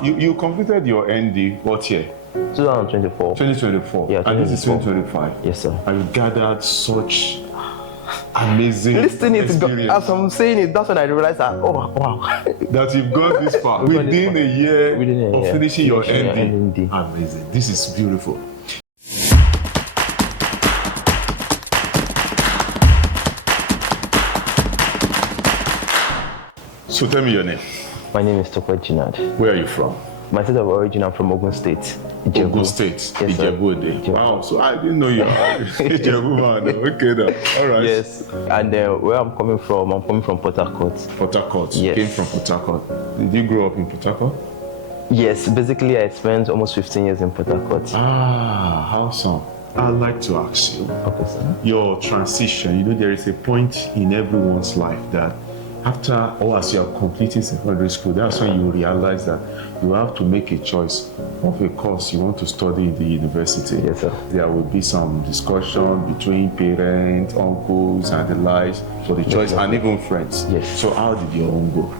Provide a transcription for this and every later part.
You completed your ND what year? 2024. 2024. Yeah, And this is 2025. Yes, sir. And you gathered such amazing experience. As I'm saying it, that's when I realized that, oh, wow. That you've gone this far within a year of finishing your ND. Amazing. This is beautiful. So tell me your name. My name is Tope Jinad. Where are you from? My state of origin, I'm from Ogun State. Ogun State, yes, Ijebu. Wow, so I didn't know you are Ijebu man. Okay, then. All right. Yes, and where I'm coming from Port Harcourt. Port Harcourt. Yes. You came from Port Harcourt. Did you grow up in Port Harcourt? Yes, basically I spent almost 15 years in Port Harcourt. Ah, how so? I'd like to ask you, okay, sir. Your transition. You know, there is a point in everyone's life that after or as you are completing secondary school, that's when you realize that you have to make a choice of a course you want to study in the university. Yes, sir. There will be some discussion between parents, uncles, and the likes for the choice, and even friends. Yes. So how did your own go?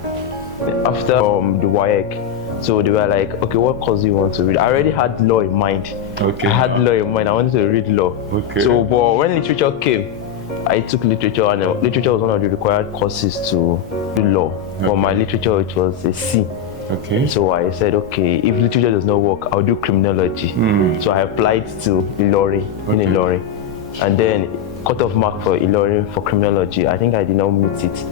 After the WAEC, so they were like, okay, what course do you want to read? I already had law in mind. Okay. I had law in mind. I wanted to read law. Okay. So, but when literature came, I took literature, and literature was one of the required courses to do law. Okay. For my literature, it was a C. Okay. So I said, okay, if literature does not work, I'll do criminology. So I applied to Ilori, in Ilori. And then cut off mark for Ilori for criminology. I think I did not meet it.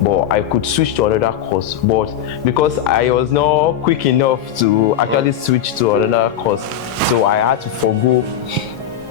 But I could switch to another course. But because I was not quick enough to actually switch to another course, so I had to forgo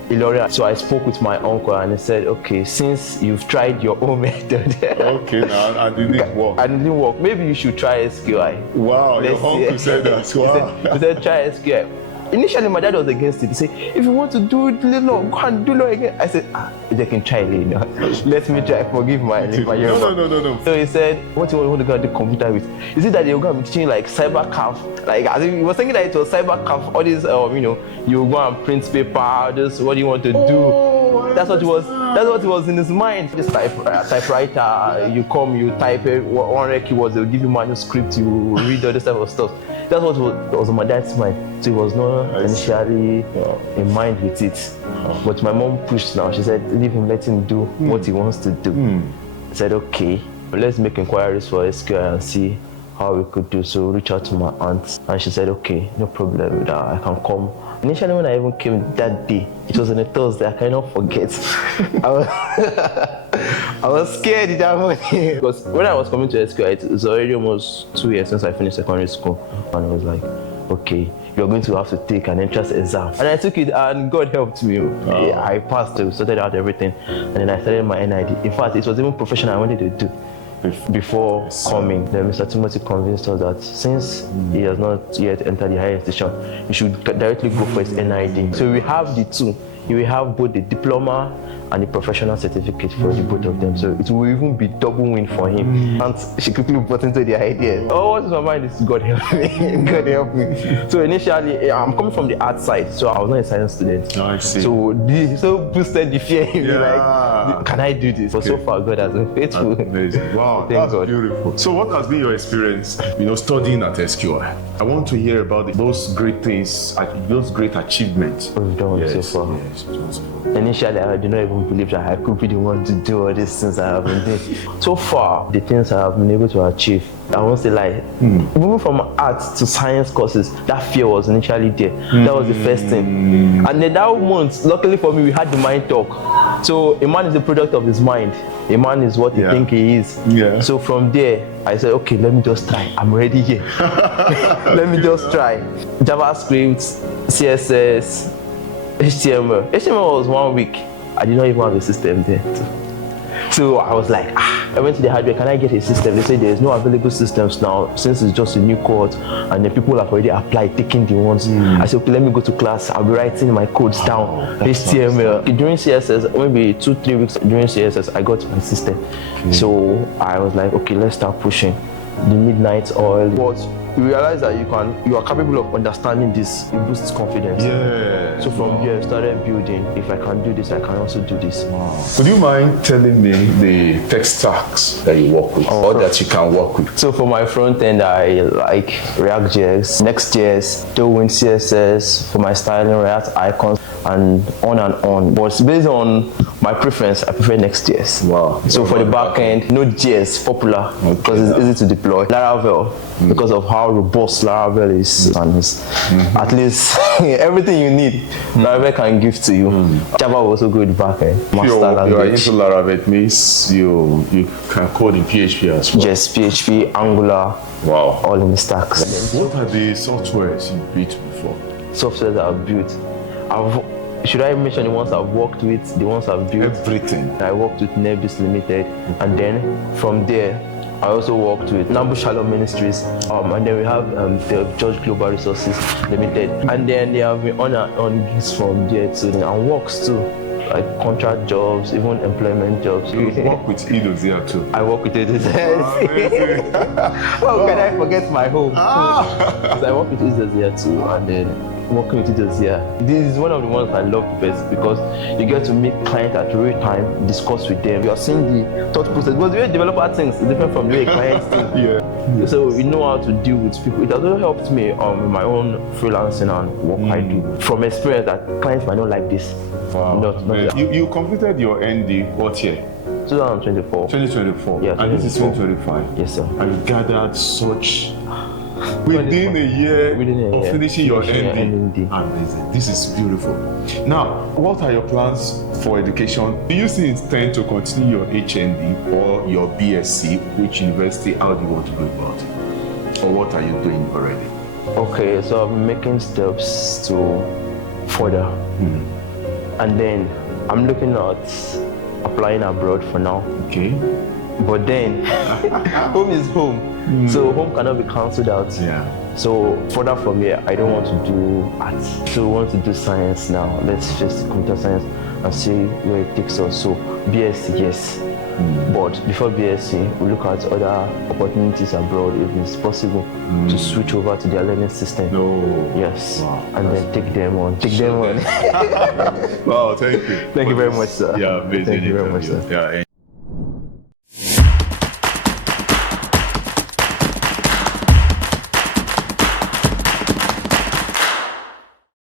Ilori. So I spoke with my uncle and he said, okay, since you've tried your own method. Okay, now and it didn't work. And it didn't work. Maybe you should try SQI. Wow, your uncle said that. Wow. He said, try SQI. Initially, my dad was against it. He said, if you want to do law, go and do law again. I said, they can try it, you know. Let me try. Forgive my No. So he said, what do you want to go and do computer with? Is it that they're going to be teaching like cyber calf? Like, I think he was thinking that it was cyber calf. All this, you go and print paper. Just what do you want to do? That's what it was. That's what it was in his mind. This typewriter, you come, you type it, one keywords, they'll give you manuscript, you read all this type of stuff. That's what was on my dad's mind. So he was not initially in mind with it. But my mom pushed now. She said, leave him, let him do what he wants to do. I said, okay, let's make inquiries for SQI and see how we could do. So reach out to my aunt. And she said, okay, no problem, I can come. Initially, when I even came that day, it was on a Thursday, I cannot forget. I was scared that morning. Because when I was coming to SQI, it was already almost 2 years since I finished secondary school. And I was like, okay, you're going to have to take an entrance exam. And I took it and God helped me. Yeah, I passed it, sorted out everything. And then I started my NID. In fact, it was even professional I wanted to do before coming. Then Mr. Timothy convinced us that since he has not yet entered the higher institution, he should directly go for his NID. So we have the two. You will have both the diploma and the professional certificate for the both of them. So it will even be double win for him. And she quickly bought into the idea. Oh, what's my mind is God help me. God help me. So initially, I'm coming from the art side, so I was not a science student. I see. So boosted the fear in me, like, can I do this? But so far, God has been faithful. Amazing. Wow, Thank that's God. Beautiful. So what has been your experience, studying at SQI? I want to hear about those great things, those great achievements. We've done so far. Yes, initially, I did not even believe that I could be the one to do all these things I have been doing. So far, the things I have been able to achieve, I won't say lie. Moving from art to science courses, that fear was initially there. That was the first thing. And then that month, luckily for me, we had the mind talk. So a man is the product of his mind. A man is what he thinks he is. Yeah. So from there, I said, okay, let me just try. I'm ready here. Let me just try. JavaScript, CSS, HTML. HTML was 1 week. I did not even have a system there. So I was like, I went to the hardware, can I get a system? They said there's no available systems now since it's just a new cohort and the people have already applied, taking the ones. I said, okay, let me go to class. I'll be writing my codes down, HTML. During CSS, maybe 2-3 weeks during CSS, I got my system. So I was like, okay, let's start pushing. The midnight oil. But you realize that you are capable of understanding this. It boosts confidence. Yeah. So from here, I started building. If I can do this, I can also do this. Would you mind telling me the tech stacks that you work with or that you can work with? So for my front end, I like React.js, Next.js, Tailwind CSS. For my styling, React icons, and on. But based on my preference, I prefer Next.js. Wow. So for the back end, Node.js popular because it's easy to deploy. Laravel because of how robust Laravel is and it's at least everything you need Laravel can give to you. Java will also good back end. You are into Laravel, it means you can code in PHP as well. Yes, PHP, Angular. Wow. All in the stacks. What are the softwares you built before? Software that I've built. Should I mention the ones I've worked with, the ones I've built? Everything. I worked with Nebis Limited, and then from there, I also worked with Nambu Shalom Ministries, and then we have the George Global Resources Limited, and then they have been on gigs from there too, and works too, like contract jobs, even employment jobs. You work with E2Z too? I work with E2Z. How can I forget my home? So I work with E2Z too, and then working with E2Z. This is one of the ones I love the best because you get to meet clients at real time, discuss with them. You are seeing the thought process. Because the way developer thinks is different from the way clients think. Yeah. So you know how to deal with people. It has also helped me in my own freelancing and work I do. From experience that clients might not like this. Wow. You completed your ND what year? 2024. 2024? Yeah, and this is 2025? Yes, sir. And you gathered such within a year of finishing your ND. Amazing. This is beautiful. Now, what are your plans for education? Do you still intend to continue your HND or your BSc? Which university? How do you want to go about it? Or what are you doing already? Okay, so I'm making steps to further. And then I'm looking at applying abroad for now. Okay. But then, home is home. So home cannot be cancelled out. Yeah. So further from here, I don't want to do art. So I want to do science now. Let's just computer science and see where it takes us. So BSc, yes. But before BSc, we look at other opportunities abroad if it's possible to switch over to their learning system. No. Yes. Wow. And then take them on. Wow, thank you. Thank you very much, sir. Yeah, amazing. Thank you very much, sir. Yeah.